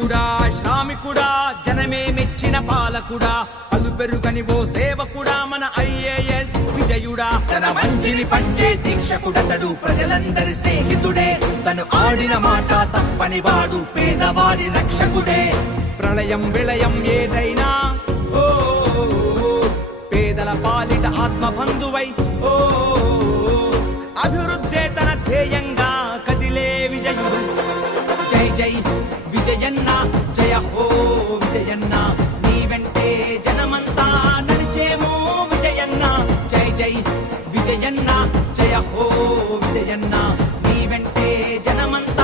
నాయకుడా శ్రామికుడా జనమే మెచ్చిన పాలకుడా అలు పెరుగని ఓ సేవకుడా మన ఐఏఎస్ విజయుడా తన మంచిని పంచే దీక్షకుడతడు ప్రజలందరి స్నేహితుడే తను ఆడిన మాట తప్పని వాడు పేదవారి రక్షకుడే ప్రళయం విళయం ఏదైనా ఓ పేదల పాలిట ఆత్మబంధువై ఓ అభివృద్ధే తన ధ్యేయంగా కదిలే విజయుడు జై జై విజయన్న జయ హో విజయన్న నీ వెంటే జనమంతా నడిచేమో విజయన్న జై జై విజయన్న జయ హో విజయన్న నీ వెంటే జనమంతా